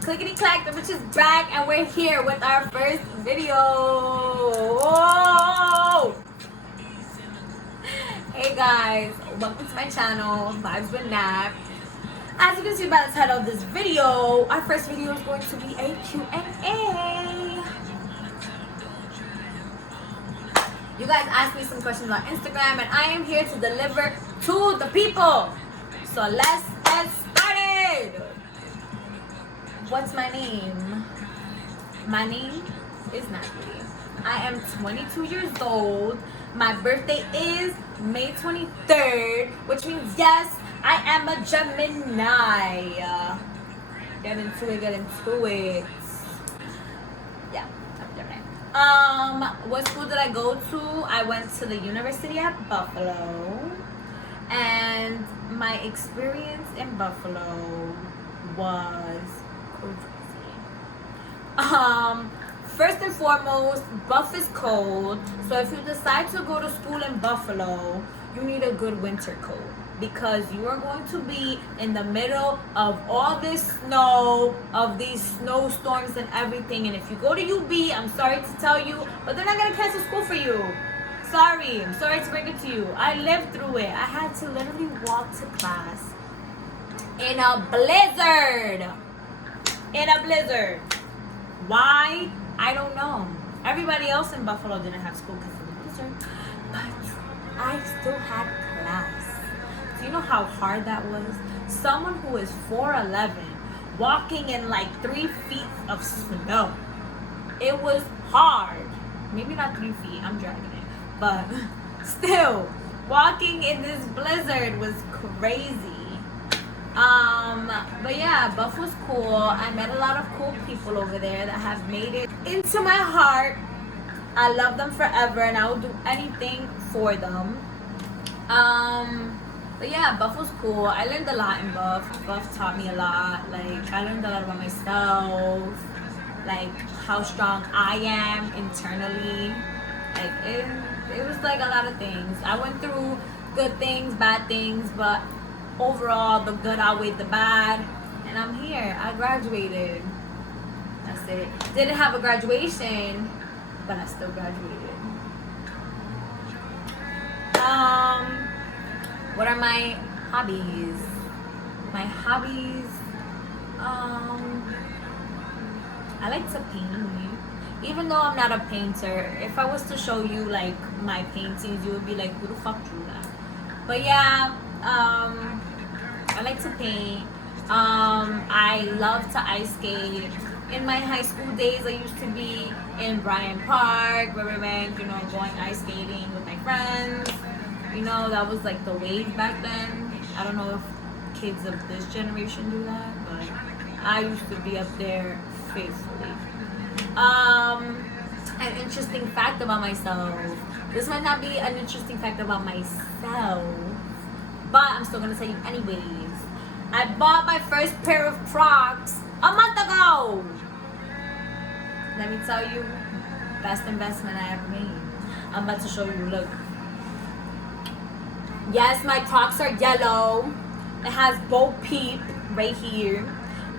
Clickety clack, the bitch is back, and we're here with our first video. Whoa! Hey guys, welcome to my channel, Vibes with Nap. As you can see by the title of this video, our first video is going to be a Q&A. You guys asked me some questions on Instagram, and I am here to deliver to the people. So let's get started. What's my name? My name is Natalie. I am 22 years old. My birthday is May 23rd, which means yes, I am a Gemini. Get into it. Yeah, I'm Gemini. What school did I go to? I went to the University at Buffalo. And my experience in Buffalo was crazy. First and foremost, Buff is cold. So if you decide to go to school in Buffalo, you need a good winter coat, because you are going to be in the middle of all this snow, of these snowstorms and everything. And if you go to UB, I'm sorry to tell you, but they're not going to cancel school for you. I'm sorry to break it to you. I lived through it. I had to literally walk to class in a blizzard. Why? I don't know. Everybody else in Buffalo didn't have school because of the blizzard, but I still had class. Do you know how hard that was? Someone who is 4'11", walking in like 3 feet of snow. It was hard. Maybe not 3 feet. I'm dragging it. But still, walking in this blizzard was crazy. But yeah, Buff was cool. I met a lot of cool people over there that have made it into my heart. I love them forever, and I will do anything for them. But yeah, Buff was cool. I learned a lot in Buff. Buff taught me a lot. Like, I learned a lot about myself, like how strong I am internally. Like, it was like a lot of things. I went through good things, bad things, but overall the good outweighed the bad, and I'm here. I graduated. That's it. Didn't have a graduation, but I still graduated. What are my hobbies? My hobbies, I like to paint. Even though I'm not a painter, if I was to show you like my paintings, you would be like, who the fuck drew that? But yeah, I like to paint. I love to ice skate. In my high school days, I used to be in Bryant Park, Riverbank, you know, going ice skating with my friends. You know, that was like the wave back then. I don't know if kids of this generation do that, but I used to be up there faithfully. An interesting fact about myself. This might not be an interesting fact about myself, but I'm still gonna tell you anyways. I bought my first pair of Crocs a month ago. Let me tell you, best investment I ever made. I'm about to show you, look. Yes, my Crocs are yellow. It has Bo Peep right here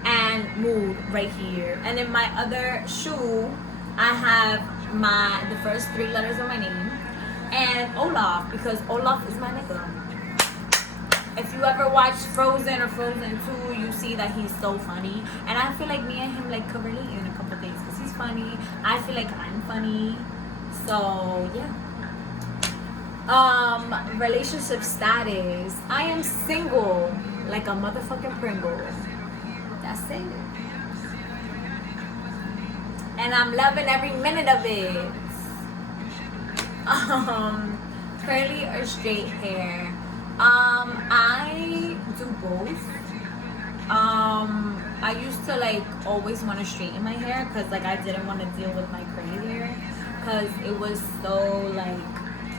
and Mood right here. And in my other shoe, I have the first 3 letters of my name and Olaf, because Olaf is my nigga. If you ever watch Frozen or Frozen 2, you see that he's so funny, and I feel like me and him like could relate in a couple things because he's funny. I feel like I'm funny, so yeah. Relationship status, I am single like a motherfucking Pringle. That's it. And I'm loving every minute of it. Curly or straight hair? I do both. I used to like always want to straighten my hair because like I didn't want to deal with my curly hair because it was so like,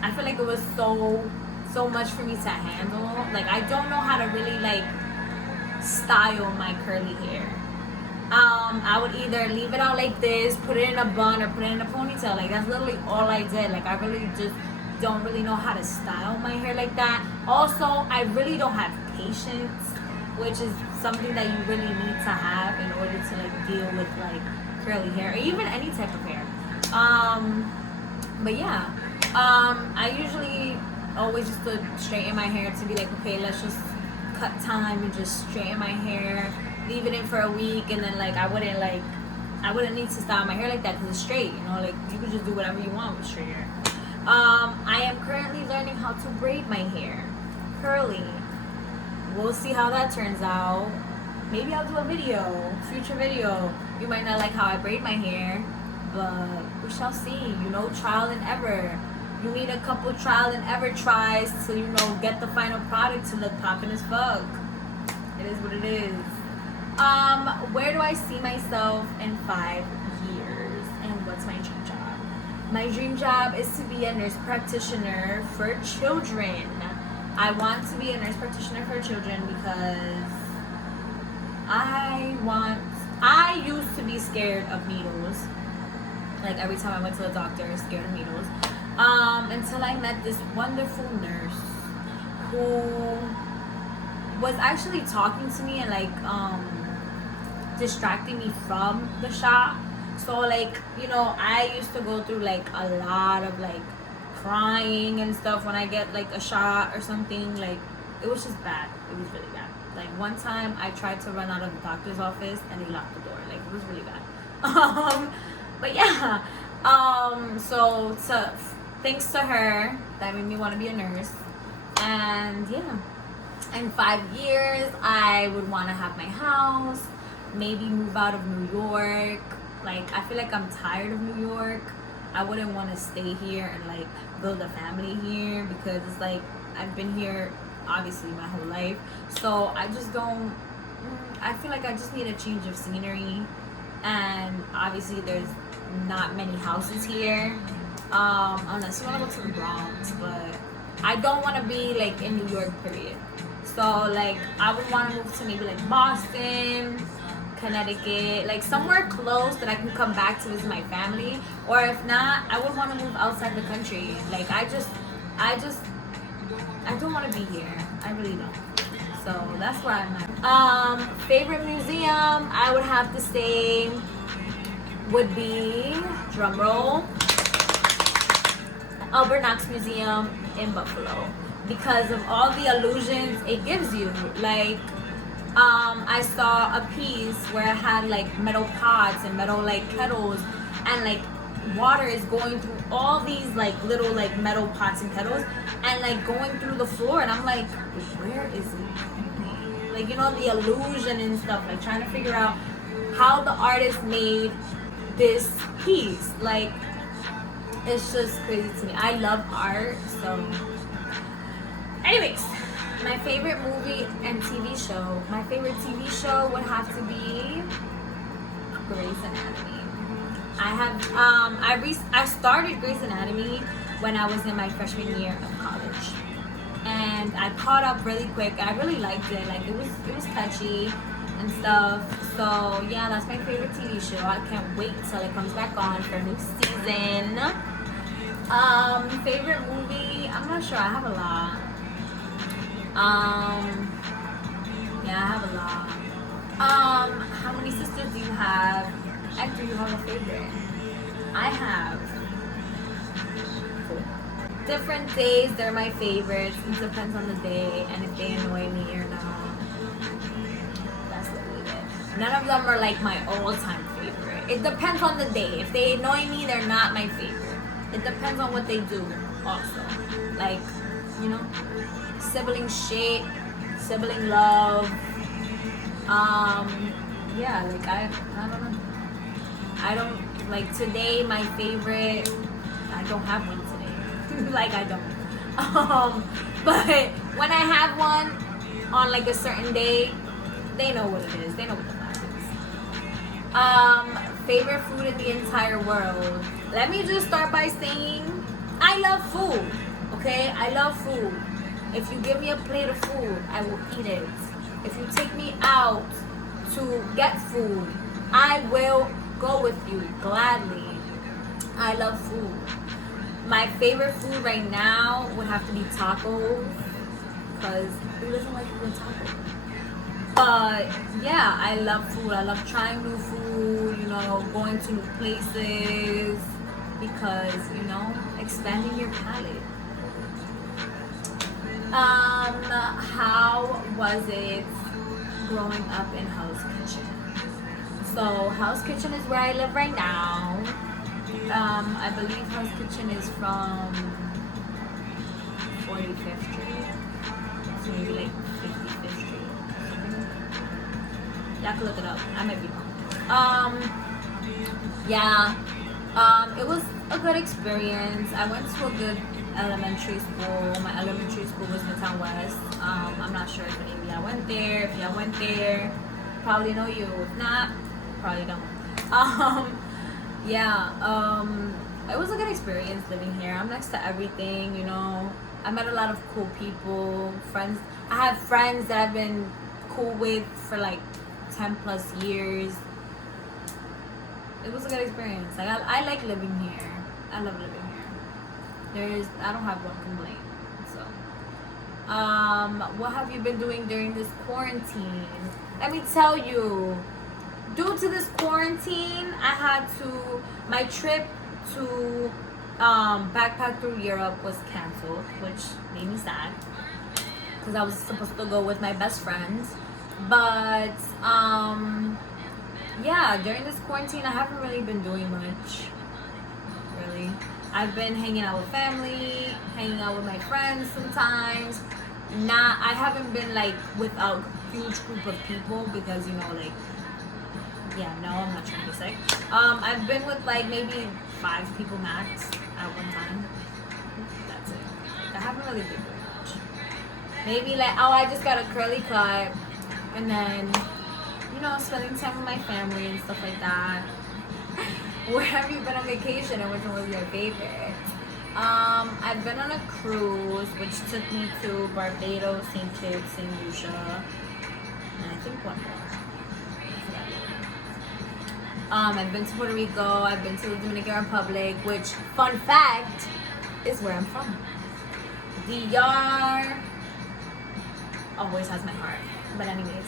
I feel like it was so much for me to handle. Like, I don't know how to really like style my curly hair. I would either leave it out like this, put it in a bun, or put it in a ponytail. Like, that's literally all I did. Like, I really just don't really know how to style my hair like that. Also, I really don't have patience which is something that you really need to have in order to like deal with like curly hair or even any type of hair. But yeah, I usually always just to straighten my hair to be like, okay, let's just cut time and just straighten my hair, leave it in for a week, and then like I wouldn't need to style my hair like that because it's straight, you know, like you can just do whatever you want with straight hair. I am currently learning how to braid my hair curly. We'll see how that turns out. Maybe I'll do a video, future video. You might not like how I braid my hair, but we shall see. You know, trial and error. You need a couple trial and error tries to, you know, get the final product to look poppin' as fuck. It is what it is. Where do I see myself in 5 years? And what's my dream job? My dream job is to be a nurse practitioner for children. I want to be a nurse practitioner for children because I used to be scared of needles. Like every time I went to the doctor, I was scared of needles. Until I met this wonderful nurse who was actually talking to me and like distracting me from the shot. So like, you know, I used to go through like a lot of like crying and stuff when I get like a shot or something. Like it was just bad. It was really bad. Like one time I tried to run out of the doctor's office and they locked the door. Like it was really bad. But yeah. So thanks to her, that made me want to be a nurse. And yeah, in 5 years I would want to have my house, maybe move out of New York. Like I feel like I'm tired of New York. I wouldn't want to stay here and like build a family here because it's like I've been here obviously my whole life. So I just don't, I feel like I just need a change of scenery. And obviously there's not many houses here. Unless you want to go to the Bronx, but I don't want to be like in New York, period. So like I would want to move to maybe like Boston, Connecticut, like somewhere close that I can come back to visit my family. Or if not, I would want to move outside the country. Like I don't want to be here. I really don't. So that's where I'm at. Favorite museum, I would have to say would be, drum roll, Albert Knox Museum in Buffalo, because of all the illusions it gives you. Like I saw a piece where it had like metal pots and metal like kettles, and like water is going through all these like little like metal pots and kettles and like going through the floor, and I'm like, where is it? Like, you know, the illusion and stuff, like trying to figure out how the artist made this piece. Like, it's just crazy to me. I love art. So anyways, my favorite movie and TV show. My favorite TV show would have to be Grey's Anatomy. I started Grey's Anatomy when I was in my freshman year of college, and I caught up really quick. I really liked it. Like it was touchy and stuff. So yeah, that's my favorite TV show. I can't wait till it comes back on for a new season. Favorite movie? I'm not sure. I have a lot. Yeah, I have a lot. How many sisters do you have? And do you have a favorite? I have 4. Different days, they're my favorites. It depends on the day and if they annoy me or not. That's literally it. None of them are like my all-time favorite. It depends on the day. If they annoy me, they're not my favorite. It depends on what they do also. Like, you know, sibling shit, sibling love. Yeah, like I don't know. I don't, like today my favorite, I don't have one today. Like I don't. But when I have one on like a certain day, they know what it is. They know what the vibe is. Favorite food in the entire world. Let me just start by saying I love food. Okay? I love food. If you give me a plate of food, I will eat it. If you take me out to get food, I will go with you gladly. I love food. My favorite food right now would have to be tacos, because who doesn't like a good taco? But yeah, I love food. I love trying new food, you know, going to new places because, you know, expanding your palate. How was it growing up in Hell's Kitchen? So Hell's Kitchen is where I live right now. I believe Hell's Kitchen is from 45th Street, so maybe like 55th Street. Yeah, I can look it up. I might be wrong. Yeah. It was a good experience. I went to a good elementary school. My elementary school was Midtown West. I'm not sure if any of y'all went there. If y'all went there, probably know you. If not, probably don't. It was a good experience living here. I'm next to everything, you know. I met a lot of cool people, friends. I have friends that I've been cool with for like 10 plus years. It was a good experience. Like I like living here. I love living here. I don't have one complaint. So, what have you been doing during this quarantine? Let me tell you. Due to this quarantine, my trip to backpack through Europe was canceled, which made me sad because I was supposed to go with my best friend. But yeah, during this quarantine, I haven't really been doing much. Really, I've been hanging out with family, hanging out with my friends sometimes. I haven't been like with a huge group of people because, you know, like. Yeah, no, I'm not trying to be sick. I've been with like maybe 5 people max at one time. That's it. Like, I haven't really been doing much. Maybe like, oh, I just got a curly cut, and then, you know, spending time with my family and stuff like that. Where have you been on vacation, and which one was your favorite? I've been on a cruise, which took me to Barbados, St. Kitts, St. Lucia, and I think one more. I've been to Puerto Rico, I've been to the Dominican Republic, which, fun fact, is where I'm from. DR always has my heart. But anyways,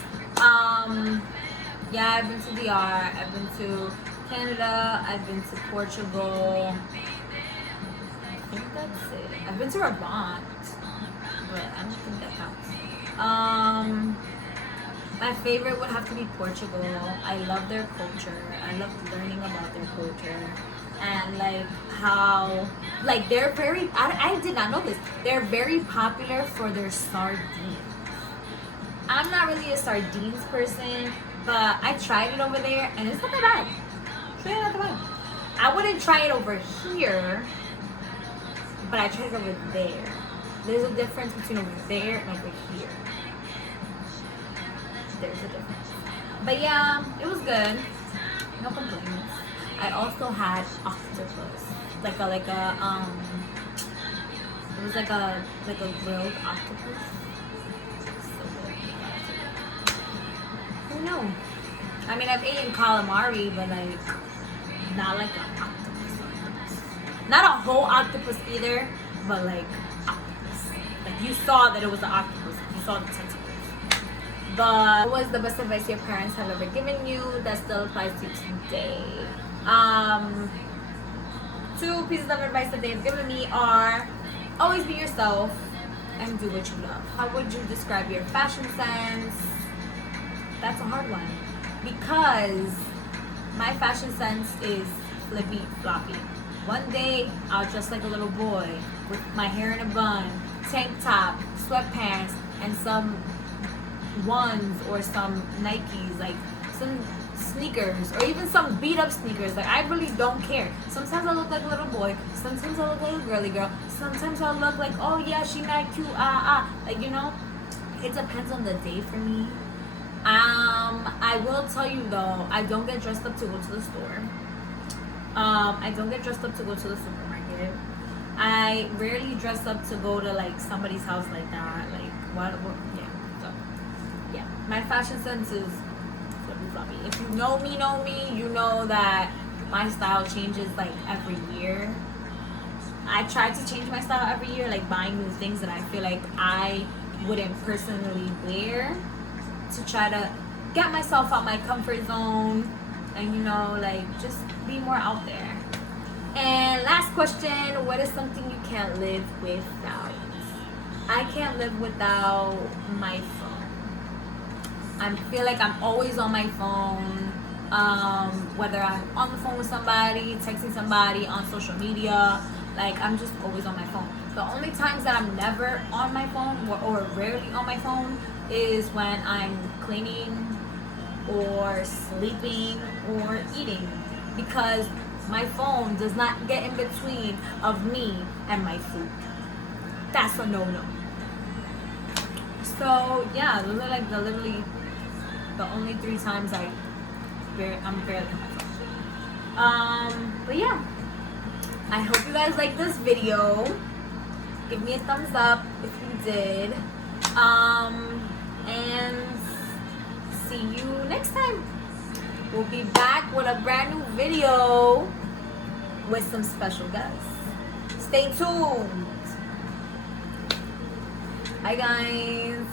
yeah, I've been to DR, I've been to Canada, I've been to Portugal. I think that's it. I've been to Rabat, but I don't think that counts. My favorite would have to be Portugal. I love their culture. I love learning about their culture. And like how, like they're very, I did not know this. They're very popular for their sardines. I'm not really a sardines person, but I tried it over there and it's not that bad. It's really not that bad. I wouldn't try it over here, but I tried it over there. There's a difference between over there and over here. There's a difference. But yeah, it was good. No complaints. I also had octopus. It was like a grilled octopus. So good. Who knows? I mean, I've eaten calamari, but like not like an octopus. Not a whole octopus either, but like octopus. Like you saw that it was an octopus. You saw the tentacles. But what was the best advice your parents have ever given you that still applies to you today? 2 pieces of advice that they've given me are always be yourself and do what you love. How would you describe your fashion sense? That's a hard one because my fashion sense is flippy floppy. One day I'll dress like a little boy with my hair in a bun, tank top, sweatpants, and some ones or some Nikes, like some sneakers or even some beat up sneakers. Like I really don't care. Sometimes I look like a little boy, sometimes I look like a girly girl, sometimes I look like, oh yeah, she not cute, like, you know, it depends on the day for me. I will tell you though, I don't get dressed up to go to the store. I don't get dressed up to go to the supermarket. I rarely dress up to go to like somebody's house like that. Like what yeah. So yeah, my fashion sense is flippy floppy. If you know me, you know that my style changes like every year. I try to change my style every year, like buying new things that I feel like I wouldn't personally wear to try to get myself out my comfort zone and, you know, like, just be more out there. And last question, what is something you can't live without? I can't live without my phone. I feel like I'm always on my phone. Whether I'm on the phone with somebody, texting somebody, on social media, like, I'm just always on my phone. The only times that I'm never on my phone or rarely on my phone is when I'm cleaning or sleeping or eating, because my phone does not get in between of me and my food. That's a no-no. So yeah, those are like literally the only 3 times I'm barely on my phone. But yeah, I hope you guys like this video. Give me a thumbs up if you did. And see you next time. We'll be back with a brand new video with some special guests. Stay tuned. Bye guys.